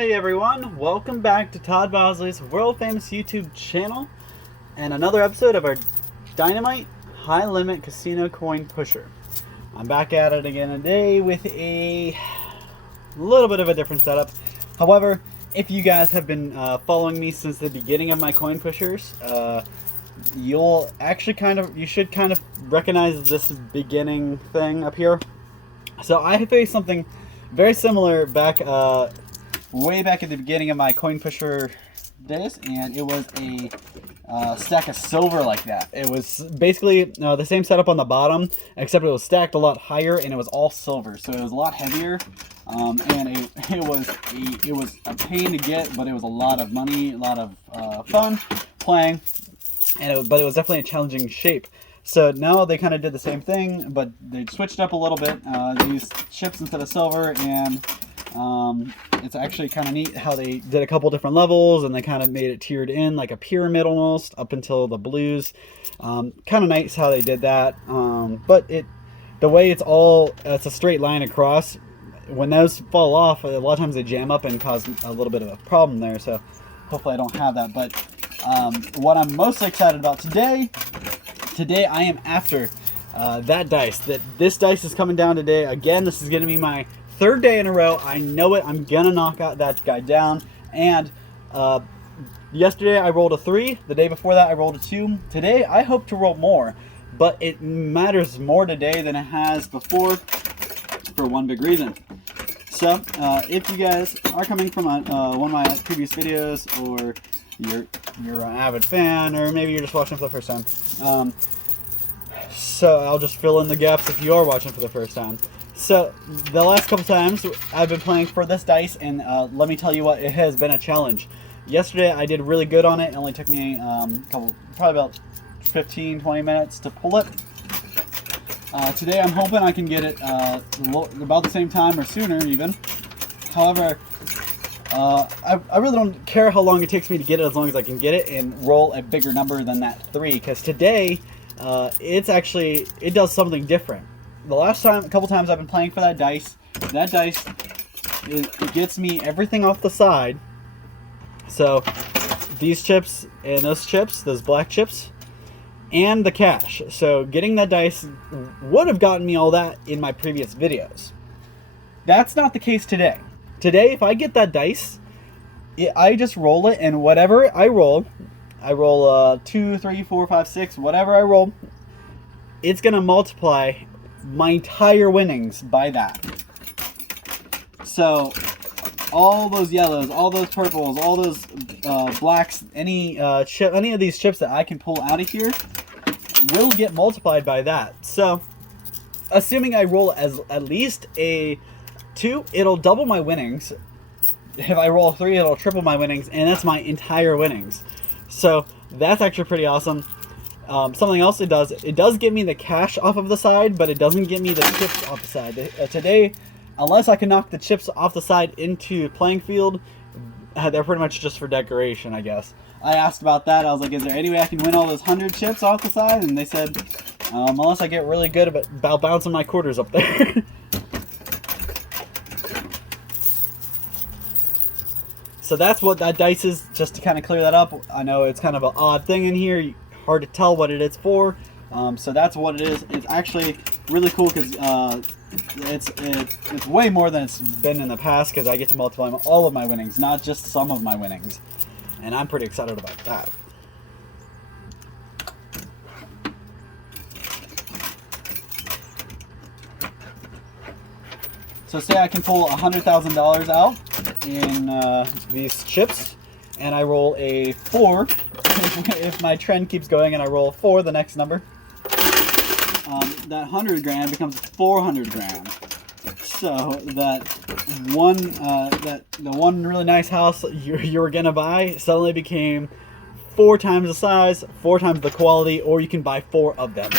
Hey everyone, welcome back to Todd Bosley's world famous YouTube channel and another episode of our Dynamite High Limit Casino Coin Pusher. I'm back at it again today with a little bit of a different setup. However, if you guys have been following me since the beginning of my coin pushers, you should kind of recognize this beginning thing up here. So I faced something very similar back way back at the beginning of my coin pusher days, and it was a stack of silver like that. It was basically the same setup on the bottom, except it was stacked a lot higher and it was all silver, so it was a lot heavier, and it was a pain to get, but it was a lot of money, a lot of fun playing, but it was definitely a challenging shape. So now they kind of did the same thing, but they switched up a little bit. They used chips instead of silver, and it's actually kind of neat how they did a couple different levels, and they kind of made it tiered in like a pyramid almost up until the blues. Kind of nice how they did that, but the way it's a straight line across. When those fall off, a lot of times they jam up and cause a little bit of a problem there, so hopefully I don't have that. But what I'm most excited about today I am after that dice. This dice is coming down today. Again, this is going to be my third day in a row. I know it. I'm going to knock out that guy down. And yesterday I rolled a 3. The day before that I rolled a 2. Today I hope to roll more. But it matters more today than it has before for one big reason. So if you guys are coming from one of my previous videos, or you're an avid fan, or maybe you're just watching for the first time, so I'll just fill in the gaps if you are watching for the first time. So the last couple times I've been playing for this dice, and let me tell you what, it has been a challenge. Yesterday I did really good on it. It only took me probably about 15-20 minutes to pull it. Today I'm hoping I can get it about the same time or sooner even. However, I really don't care how long it takes me to get it, as long as I can get it and roll a bigger number than that 3, because today it does something different. The last time, a couple times I've been playing for that dice, it gets me everything off the side. So these chips and those black chips, and the cash. So getting that dice would have gotten me all that in my previous videos. That's not the case today. Today, if I get that dice, I just roll it, and whatever I roll 2, 3, 4, 5, 6, whatever I roll, it's going to multiply my entire winnings by that. So all those yellows, all those purples, all those blacks, any of these chips that I can pull out of here will get multiplied by that. So assuming I roll at least a 2, it'll double my winnings. If I roll a 3, it'll triple my winnings, and that's my entire winnings. So that's actually pretty awesome. Something else it does get me the cash off of the side, but it doesn't get me the chips off the side. Today, unless I can knock the chips off the side into playing field, they're pretty much just for decoration, I guess. I asked about that. I was like, is there any way I can win all those 100 chips off the side? And they said, unless I get really good about bouncing my quarters up there. So that's what that dice is, just to kind of clear that up. I know it's kind of an odd thing in here, hard to tell what it is for. So that's what it is. It's actually really cool because it's way more than it's been in the past, because I get to multiply all of my winnings, not just some of my winnings. And I'm pretty excited about that. So say I can pull $100,000 out in these chips, and I roll a 4. If my trend keeps going and I roll a 4, the next number, that 100 grand becomes 400 grand. So that the one really nice house you were gonna buy suddenly became 4 times the size, 4 times the quality, or you can buy 4 of them.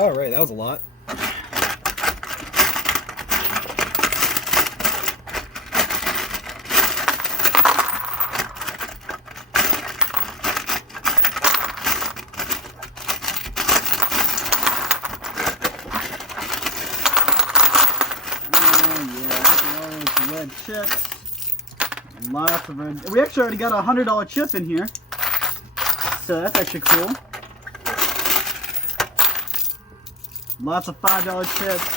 All right, that was a lot. Red chips. Lots of red. We actually already got a $100 chip in here, so that's actually cool. Lots of $5 chips.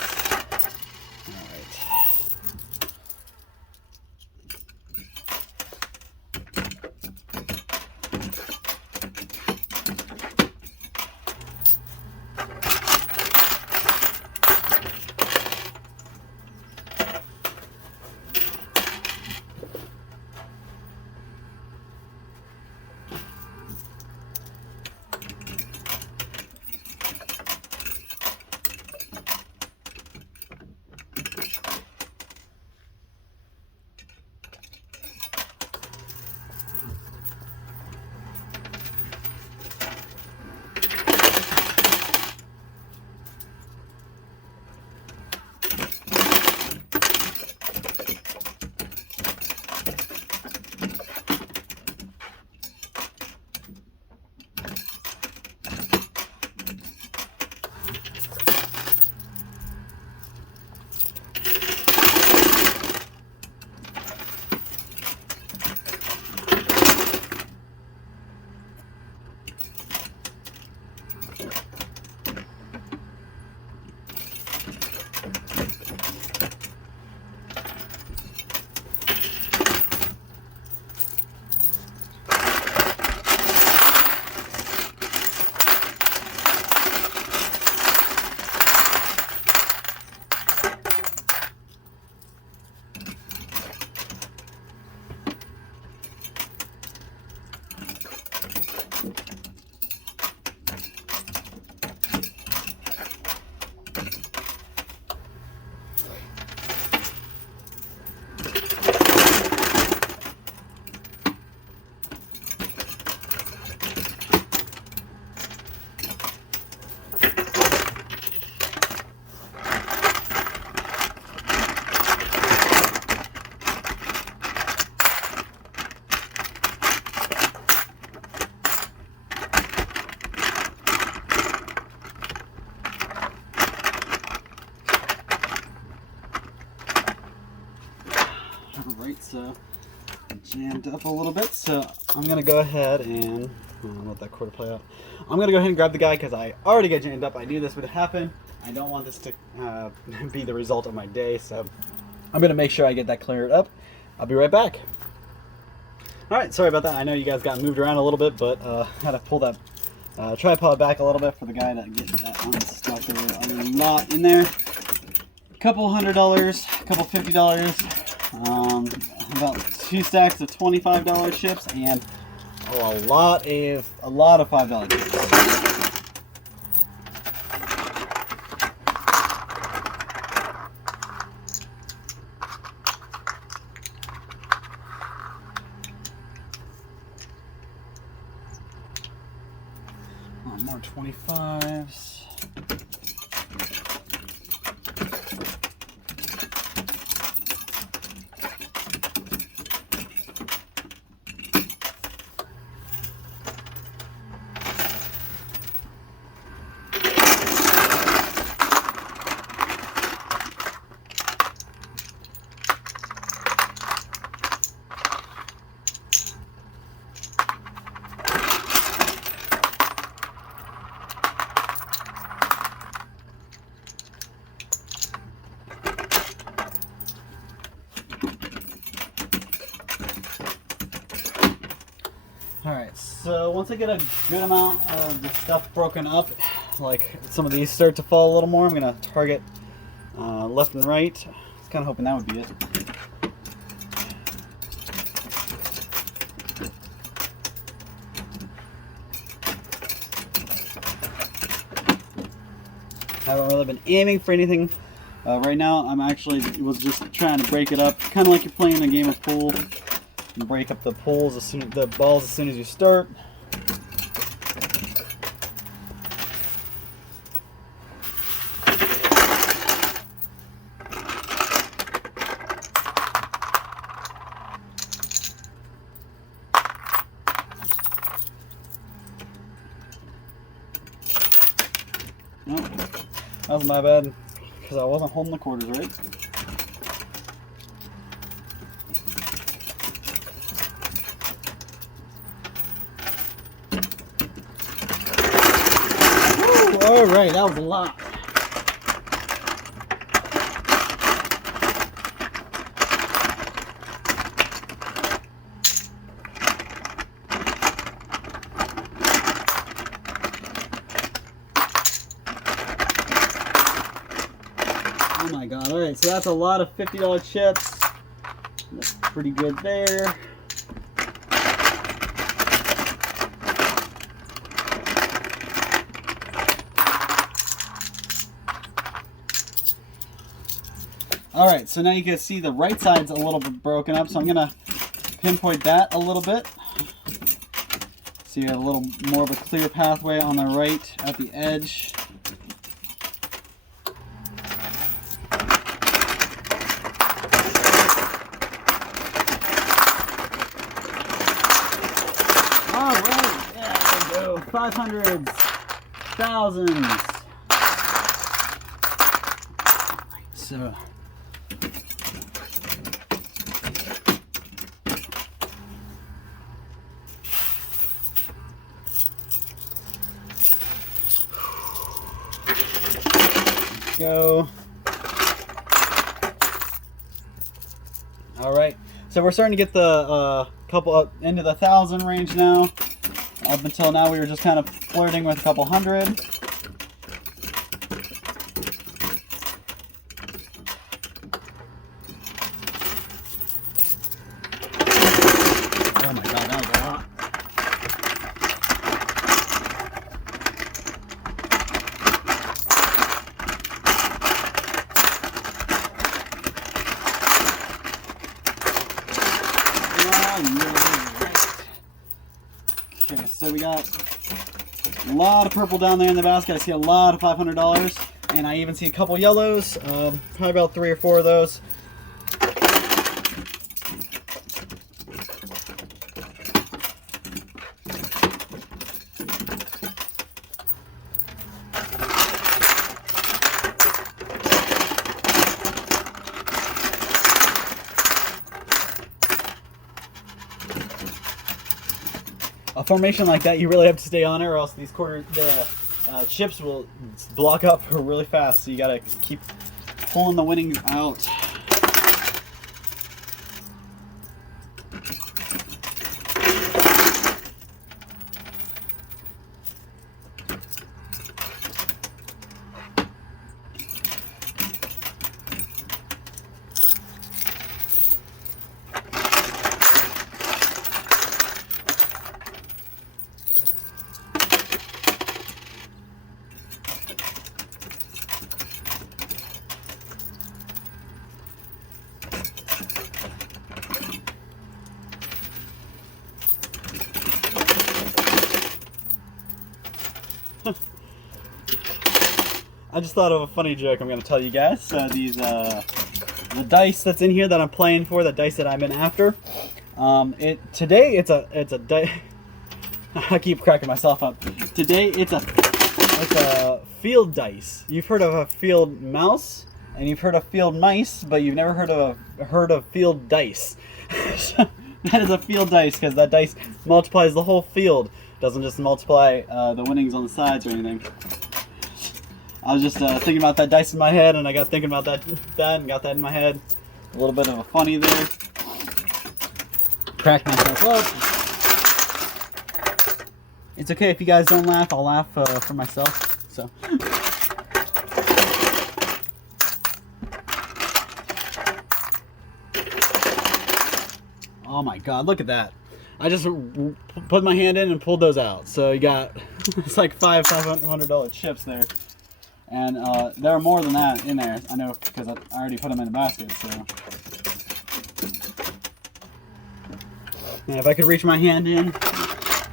Alright, so jammed up a little bit, so I'm going to go ahead and let that quarter play out. I'm going to go ahead and grab the guy because I already got jammed up. I knew this would happen. I don't want this to be the result of my day, so I'm going to make sure I get that cleared up. I'll be right back. Alright, sorry about that. I know you guys got moved around a little bit, but I had to pull that tripod back a little bit for the guy to get that unstuck. There was a lot in there. A couple $100, a couple $50. About 2 stacks of $25 chips and a lot of $5 chips. More 25s. Alright, so once I get a good amount of the stuff broken up, like some of these start to fall a little more, I'm going to target left and right. I was kind of hoping that would be it. I haven't really been aiming for anything right now. I'm actually was just trying to break it up, kind of like you're playing a game of pool. And break up the balls as soon as you start. No, that was my bad, because I wasn't holding the quarters right. All right, that was a lot. Oh my god, all right, so that's a lot of $50 chips. That's pretty good there. All right, so now you can see the right side's a little bit broken up, so I'm gonna pinpoint that a little bit. So you have a little more of a clear pathway on the right at the edge. All right, there we go. 500s, thousands. So. Go. All right, so we're starting to get the couple up into the 1,000 range now. Up until now, we were just kind of flirting with a couple hundred. Oh my god, that was a lot. Okay, so we got a lot of purple down there in the basket. I see a lot of $500, and I even see a couple yellows, probably about 3 or 4 of those. A formation like that, you really have to stay on it, or else these chips will block up really fast. So you gotta keep pulling the winnings out. I just thought of a funny joke I'm going to tell you guys. The dice that's in here that I'm playing for, the dice that I've been after. Today it's a dice. I keep cracking myself up. Today it's a field dice. You've heard of a field mouse and you've heard of field mice, but you've never heard of field dice. So that is a field dice because that dice multiplies the whole field. Doesn't just multiply the winnings on the sides or anything. I was just thinking about that dice in my head, and I got thinking about that and got that in my head. A little bit of a funny there. Cracked myself up. It's okay if you guys don't laugh. I'll laugh for myself. So. Oh my God! Look at that. I just put my hand in and pulled those out. So you got it's like $500 chips there. And there are more than that in there. I know because I already put them in the basket. So, and if I could reach my hand in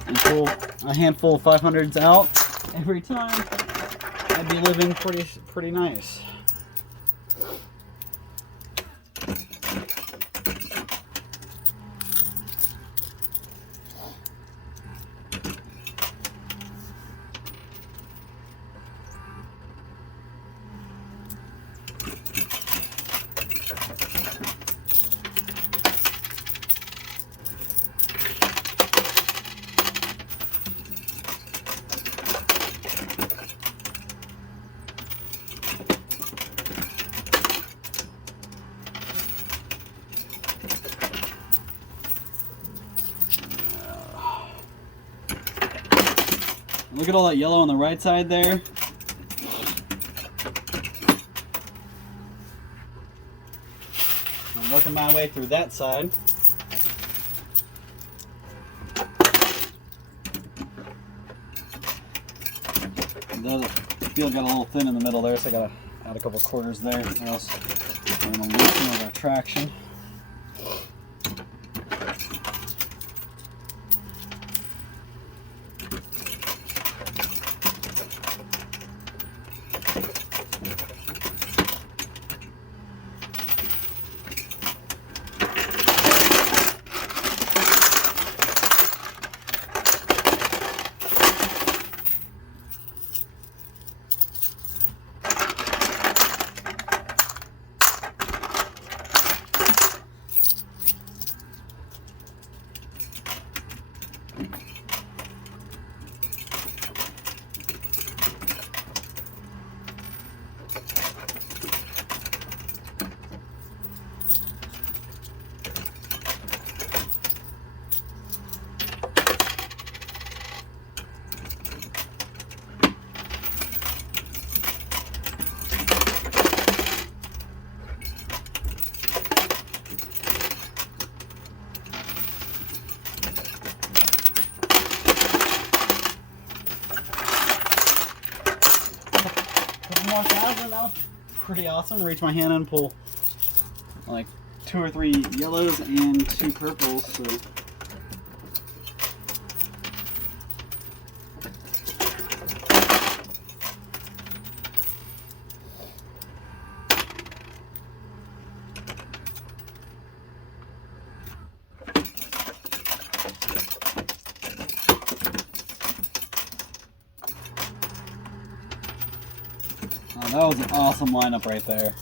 and pull a handful of 500s out every time, I'd be living pretty nice. Look at all that yellow on the right side there. I'm working my way through that side. The field got a little thin in the middle there, so I gotta add a couple quarters there, or else I'm gonna lose some of our traction. More thousand. That was pretty awesome. Reach my hand and pull like 2 or 3 yellows and 2 purples. So that was an awesome lineup right there.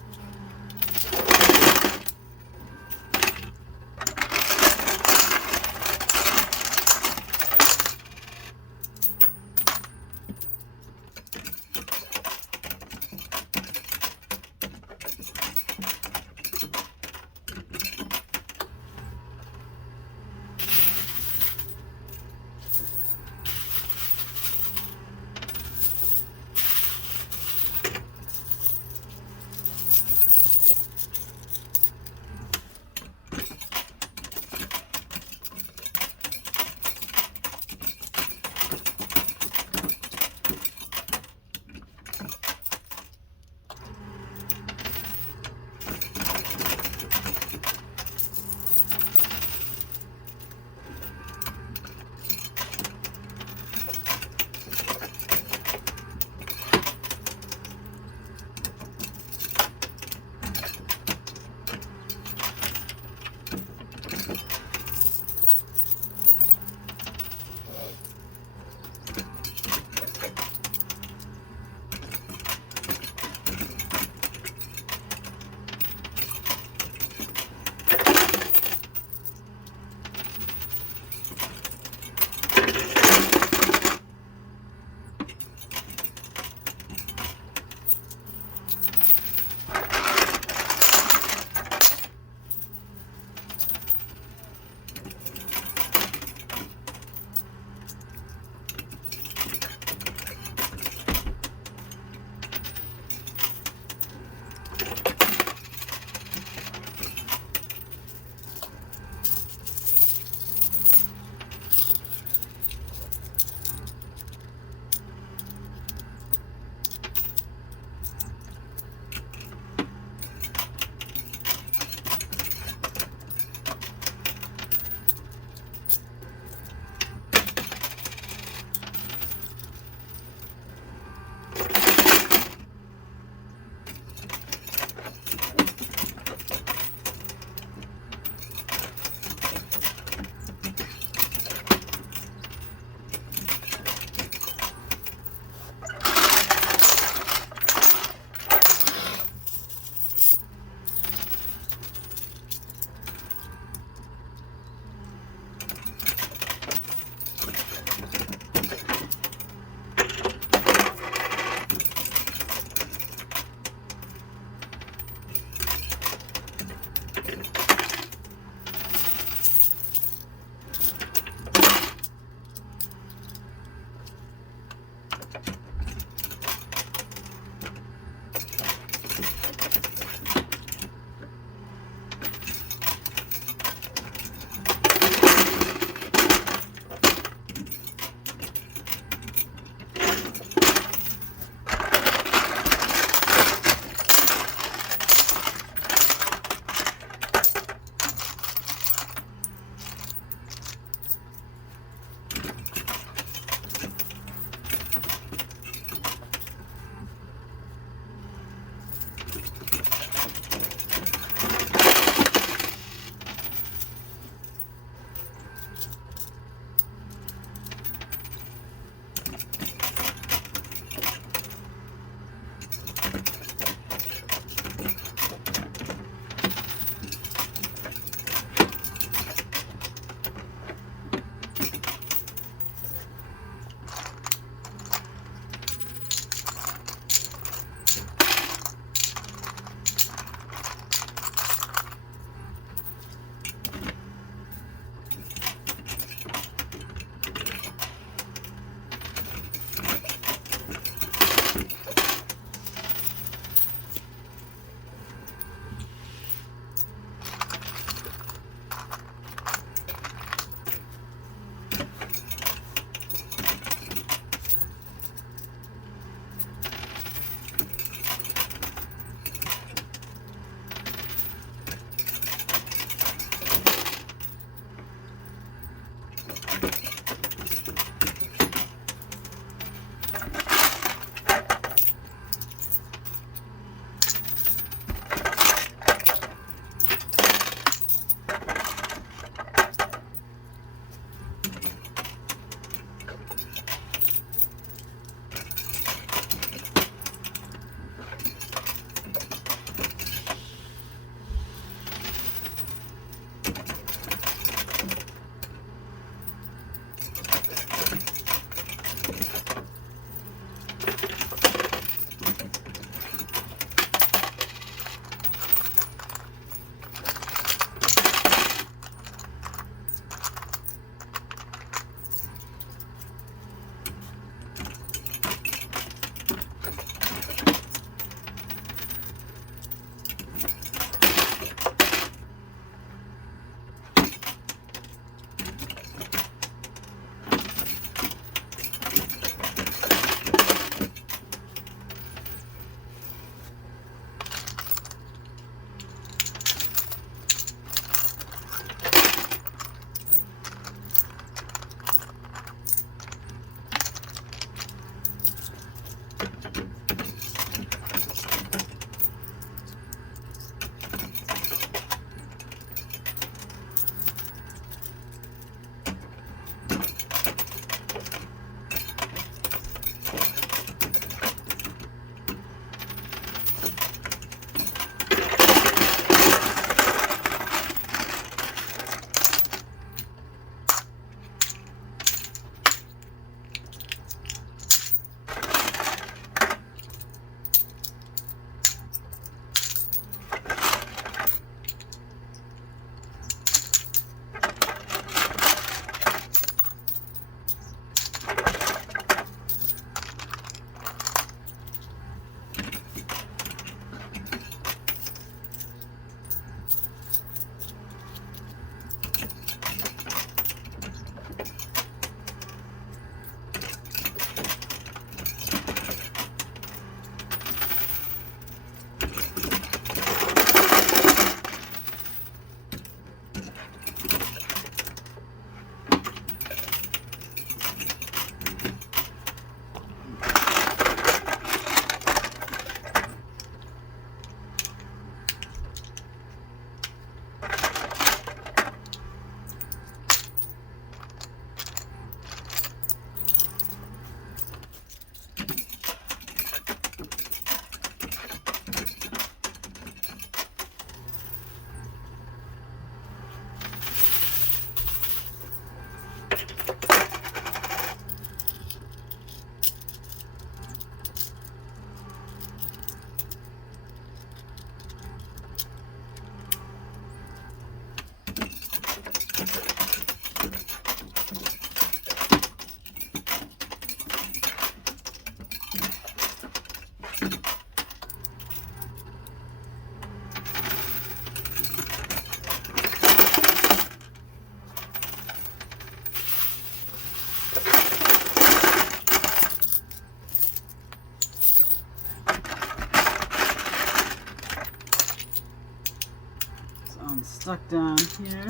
stuck down here.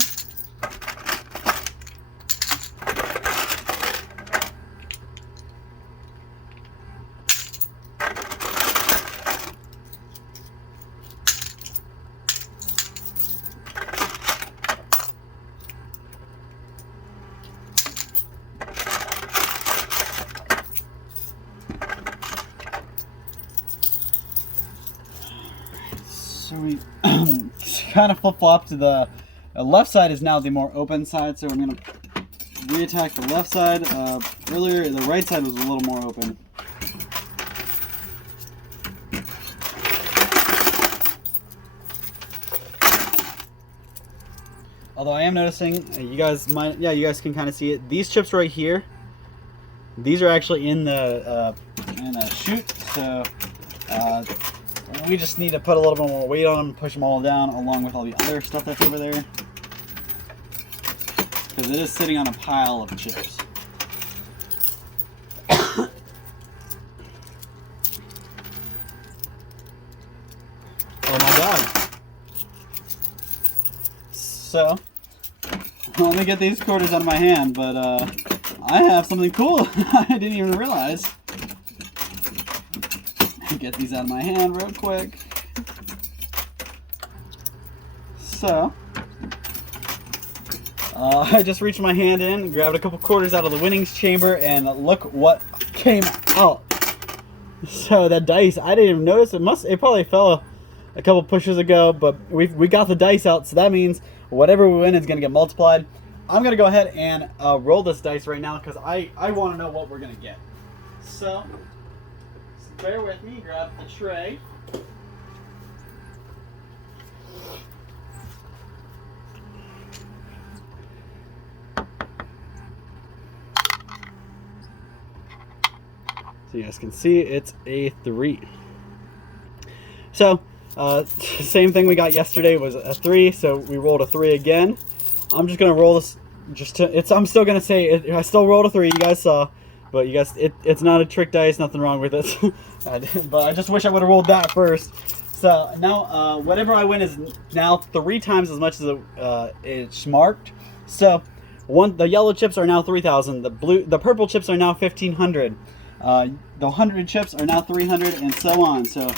So we kind of flip-flop to the left side is now the more open side, so I'm going to re-attack the left side. Earlier, the right side was a little more open. Although I am noticing, you guys can kind of see it. These chips right here, these are actually in the chute, so we just need to put a little bit more weight on them, push them all down, along with all the other stuff that's over there, because it is sitting on a pile of chips. Oh my god. So, let me get these quarters out of my hand, but I have something cool I didn't even realize. Get these out of my hand real quick. So, I just reached my hand in, grabbed a couple quarters out of the winnings chamber, and look what came out. So that dice, I didn't even notice. It probably fell a couple pushes ago, but we got the dice out, so that means whatever we win is going to get multiplied. I'm going to go ahead and roll this dice right now, because I want to know what we're going to get. So, bear with me, grab the tray. So you guys can see it's a 3. So, same thing we got yesterday was a 3, so we rolled a 3 again. I'm just going to roll this, I'm still going to say, I still rolled a 3, you guys saw. But you guys, it's not a trick dice, nothing wrong with it. But I just wish I would have rolled that first. So now, whatever I win is now 3 times as much as it's marked. So the yellow chips are now 3,000. The purple chips are now 1,500. The 100 chips are now 300, and so on. So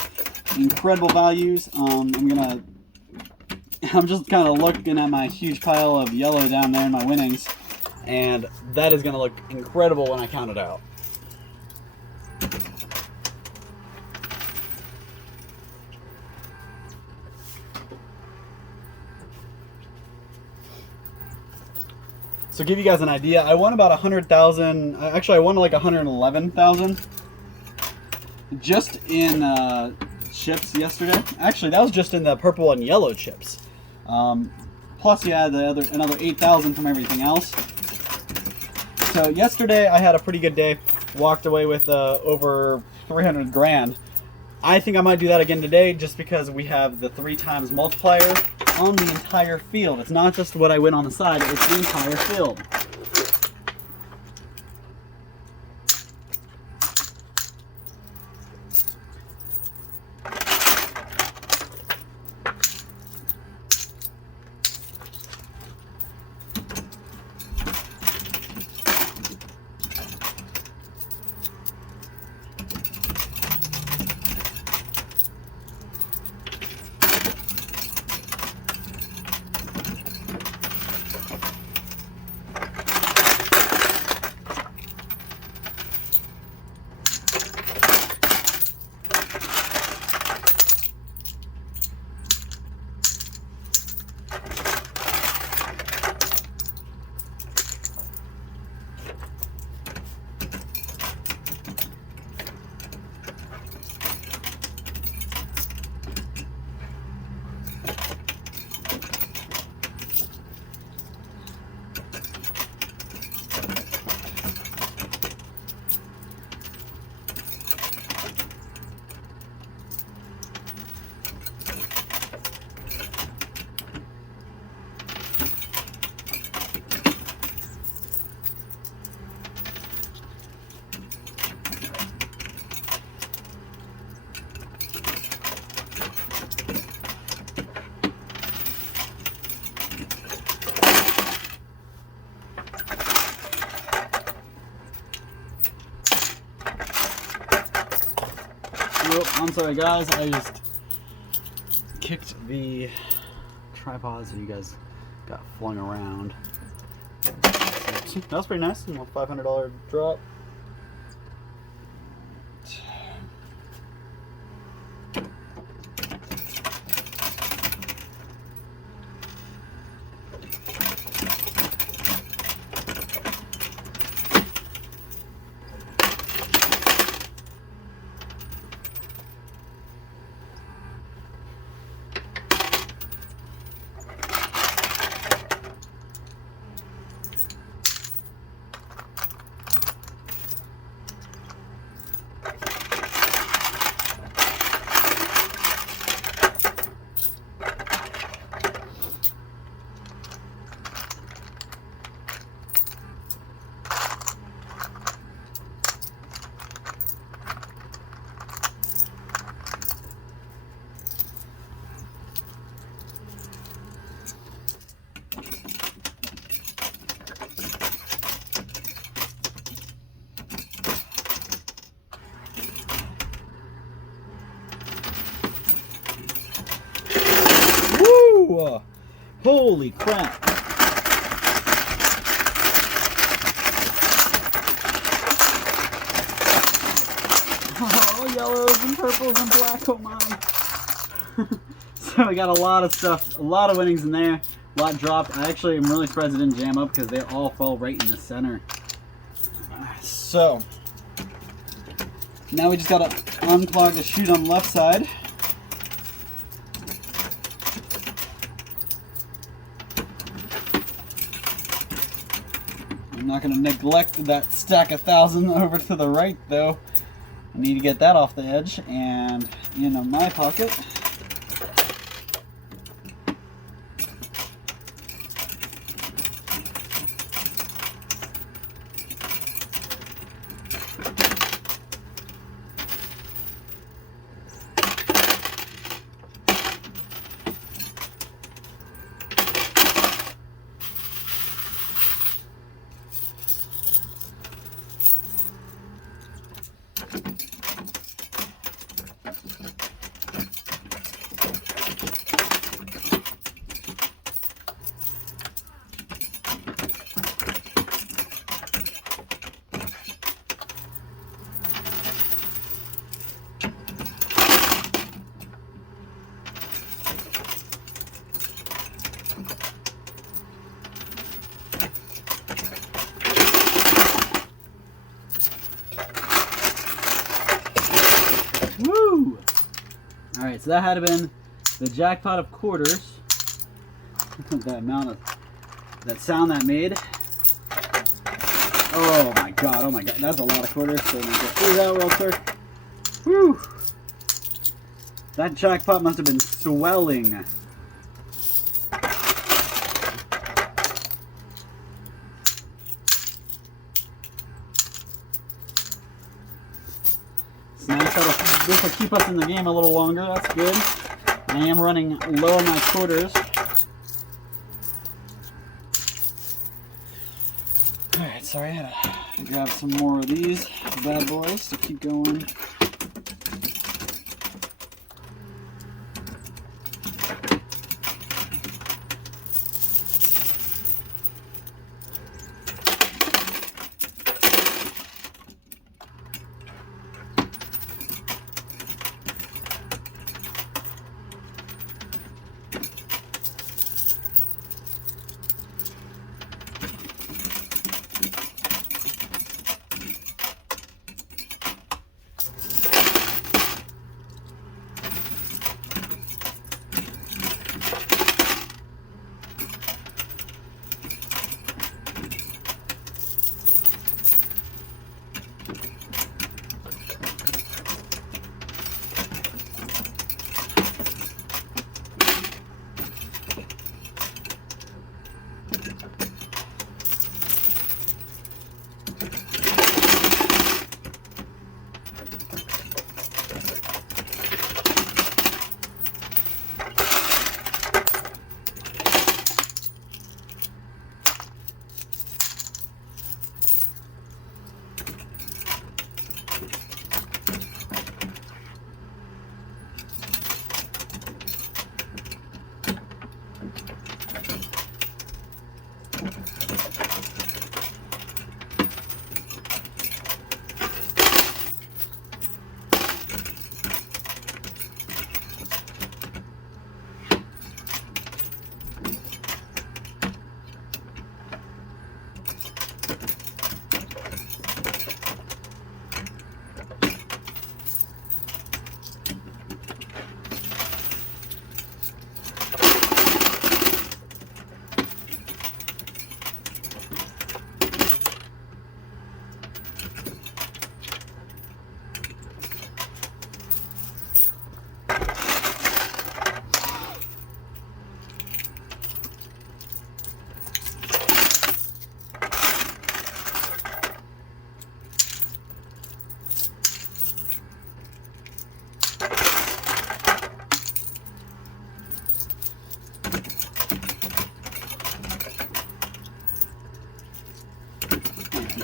incredible values. I'm just kind of looking at my huge pile of yellow down there in my winnings. And that is going to look incredible when I count it out. So to give you guys an idea, I won about 100,000. Actually, I won like 111,000 just in chips yesterday. Actually, that was just in the purple and yellow chips. Plus, you had another 8,000 from everything else. So yesterday I had a pretty good day, walked away with over 300 grand. I think I might do that again today, just because we have the 3 times multiplier on the entire field. It's not just what I win on the side, it's the entire field. Oh, I'm sorry guys, I just kicked the tripod so you guys got flung around. That was pretty nice, a $500 drop. Woo! Holy crap! Oh, yellows and purples and black, oh my! So we got a lot of stuff, a lot of winnings in there, a lot dropped. I actually am really surprised it didn't jam up because they all fell right in the center. So, now we just gotta unclog the chute on the left side. I'm not going to neglect that stack of 1,000 over to the right though. I need to get that off the edge and in my pocket. Woo! Alright, so that had been the jackpot of quarters. The amount of that sound that made. Oh my god, that's a lot of quarters. So let me get through that real quick. Woo! That jackpot must have been swelling. It's nice. This will keep us in the game a little longer. That's good. I am running low on my quarters. Alright, sorry, I had to grab some more of these bad boys to keep going.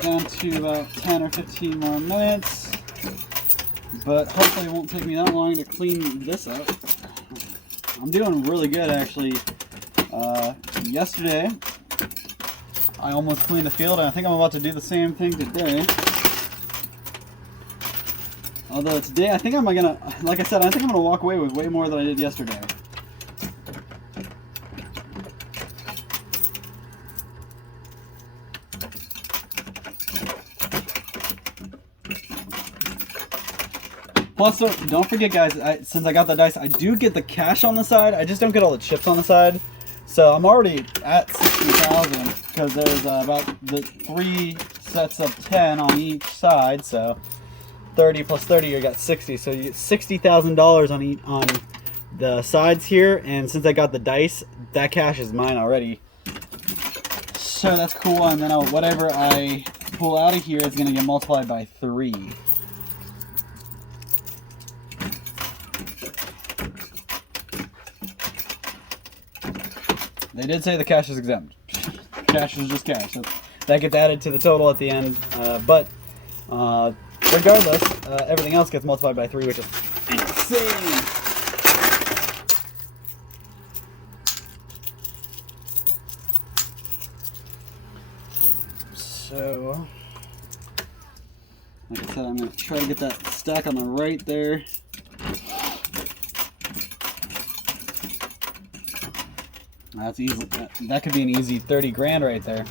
down to about 10 or 15 more minutes, but hopefully it won't take me that long to clean this up. I'm doing really good, actually. Yesterday, I almost cleaned the field, and I think I'm about to do the same thing today. Although today, I think I'm gonna, like I said, I think I'm gonna walk away with way more than I did yesterday. Plus, don't forget, guys, since I got the dice, I do get the cash on the side. I just don't get all the chips on the side. So I'm already at 60,000 because there's about the 3 sets of 10 on each side. So 30 plus 30, you got 60. So you get $60,000 on the sides here. And since I got the dice, that cash is mine already. So that's cool. And then whatever I pull out of here is going to get multiplied by 3. They did say the cash is exempt. Cash is just cash. So that gets added to the total at the end. But regardless, everything else gets multiplied by 3, which is insane. So, like I said, I'm going to try to get that stack on the right there. That's easy. That could be an easy 30 grand right there.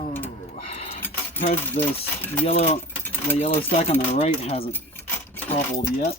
Oh, because the yellow stack on the right hasn't crumbled yet.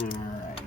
All right.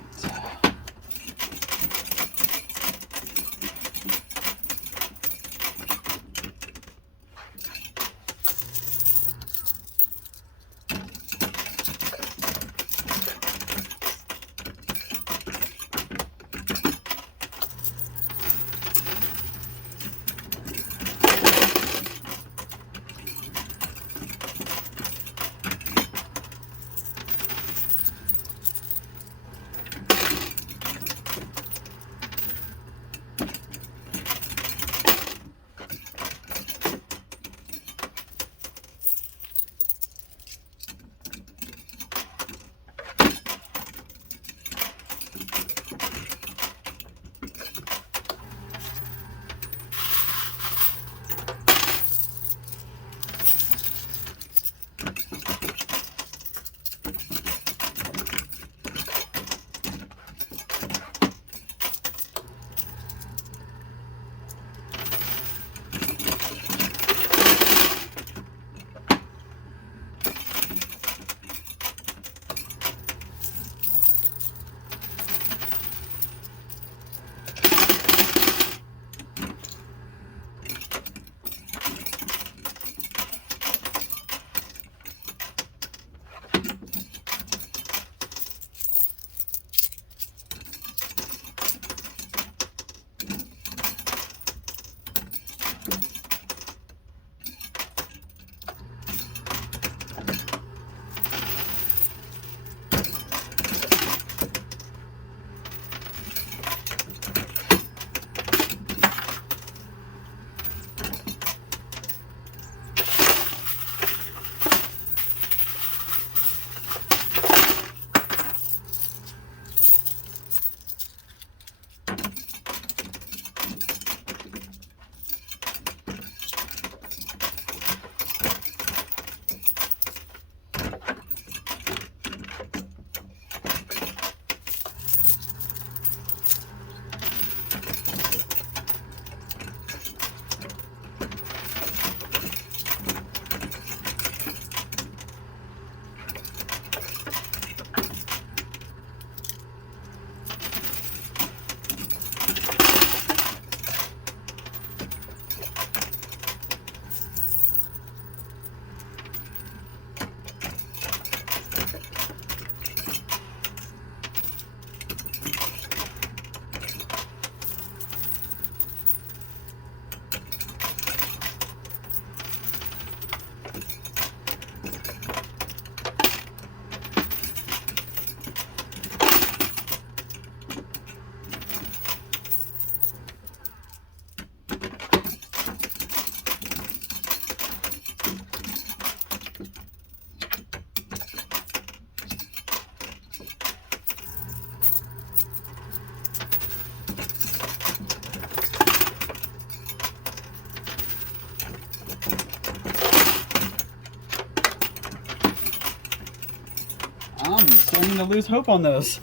I'm starting to lose hope on those.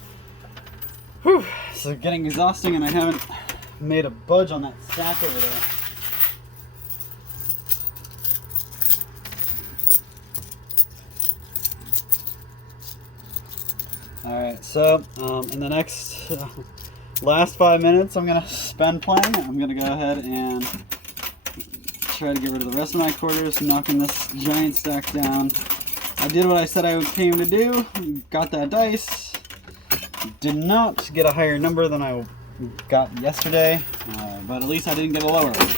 Whew, this is getting exhausting and I haven't made a budge on that stack over there. Alright, so in the next last 5 minutes I'm gonna spend playing. I'm gonna go ahead and try to get rid of the rest of my quarters, knocking this giant stack down. I did what I said I came to do. Got that dice. Did not get a higher number than I got yesterday, but at least I didn't get a lower one.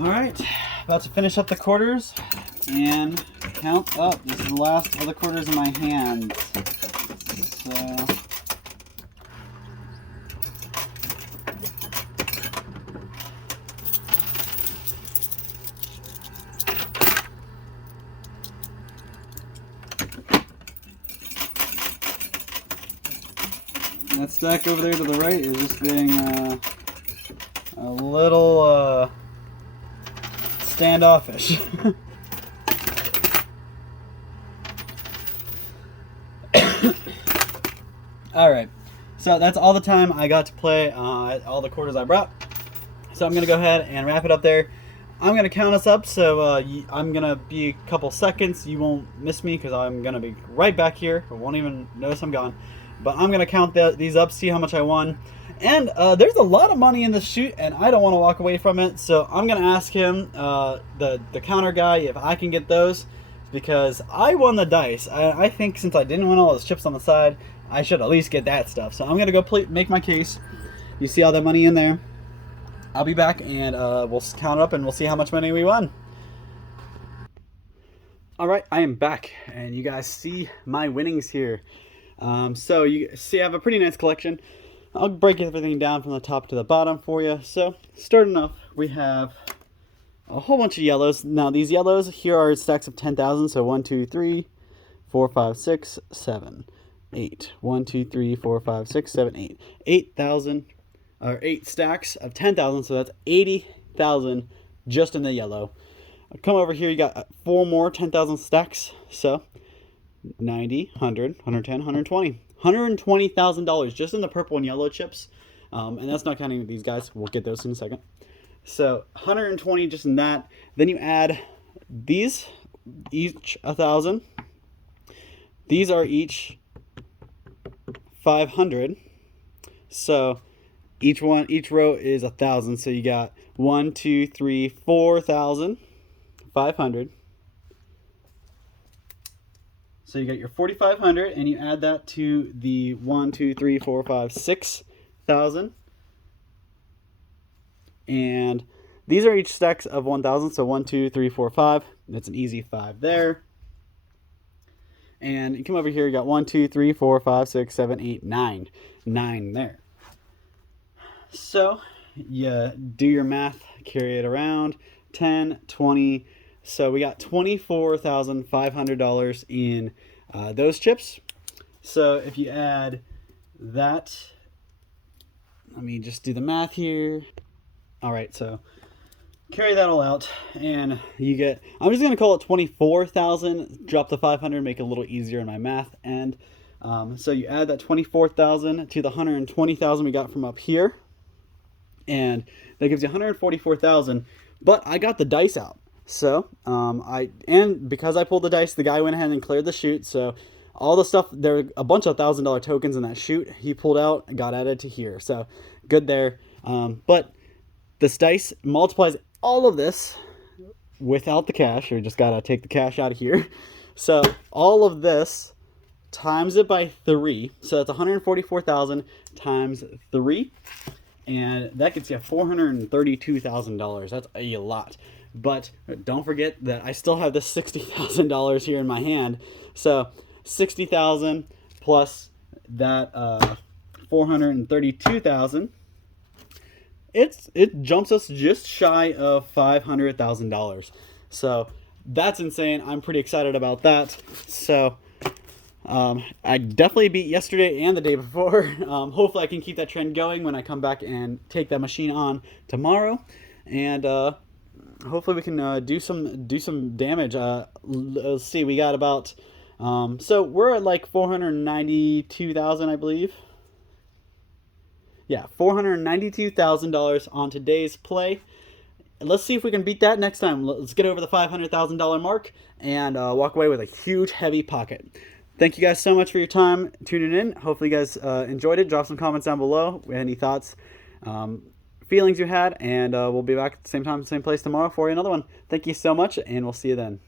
Alright, about to finish up the quarters and count up. This is the last of the quarters in my hand. So that stack over there to the right is just being a little standoffish. Alright, so that's all the time I got to play all the quarters I brought. So I'm going to go ahead and wrap it up there. I'm going to count us up, so I'm going to be a couple seconds. You won't miss me because I'm going to be right back here. I won't even notice I'm gone. But I'm going to count these up, see how much I won. And there's a lot of money in this chute, and I don't want to walk away from it. So I'm going to ask him, the counter guy, if I can get those. Because I won the dice. I think since I didn't win all those chips on the side, I should at least get that stuff. So I'm going to go make my case. You see all that money in there? I'll be back, and we'll count it up, and we'll see how much money we won. Alright, I am back, and you guys see my winnings here. So you see I have a pretty nice collection. I'll break everything down from the top to the bottom for you. So starting off, we have a whole bunch of yellows. Now these yellows here are stacks of 10,000. So 1, 2, 3, 4, 5, 6, 7, 8. 1, 2, 3, 4, 5, 6, 7, 8. 8,000 or 8 stacks of 10,000. So that's 80,000 just in the yellow. Come over here, you got 4 more 10,000 stacks. So 90, 100, 110, 120. $120,000 just in the purple and yellow chips. And that's not counting these guys. We'll get those in a second. So 120 just in that. Then you add these, each 1,000. These are each 500. So each row is 1,000. So you got 1, 2, 3, 4,500. So you got your 4,500, and you add that to the 1, 2, 3, 4, 5, 6,000. And these are each stacks of 1,000. So 1, 2, 3, 4, 5. That's an easy 5 there. And you come over here, you got 1, 2, 3, 4, 5, 6, 7, 8, 9. 9 there. So you do your math, carry it around. 10, 20. So we got $24,500 in those chips. So if you add that, let me just do the math here. All right, so carry that all out, and you get, I'm just going to call it 24,000, drop the 500, make it a little easier in my math. And so you add that 24,000 to the 120,000 we got from up here, and that gives you 144,000. But I got the dice out. So, because I pulled the dice, the guy went ahead and cleared the chute. So, all the stuff, there were a bunch of $1,000 tokens in that chute he pulled out and got added to here. So, good there. But this dice multiplies all of this without the cash. You just got to take the cash out of here. So, all of this times it by 3. So, that's 144,000 times 3. And that gets you $432,000. That's a lot. But don't forget that I still have this $60,000 here in my hand. So 60,000 plus that 432,000. It jumps us just shy of $500,000. So that's insane. I'm pretty excited about that. So I definitely beat yesterday and the day before. Hopefully I can keep that trend going when I come back and take that machine on tomorrow. And hopefully we can do some damage. Let's see, we got about so we're at like 492,000, I believe. Yeah, $492,000 on today's play. Let's see if we can beat that next time. Let's get over the $500,000 mark and walk away with a huge, heavy pocket. Thank you guys so much for your time tuning in. Hopefully you guys enjoyed it. Drop some comments down below. Any thoughts, feelings you had, and we'll be back at the same time, same place tomorrow for another one. Thank you so much, and we'll see you then.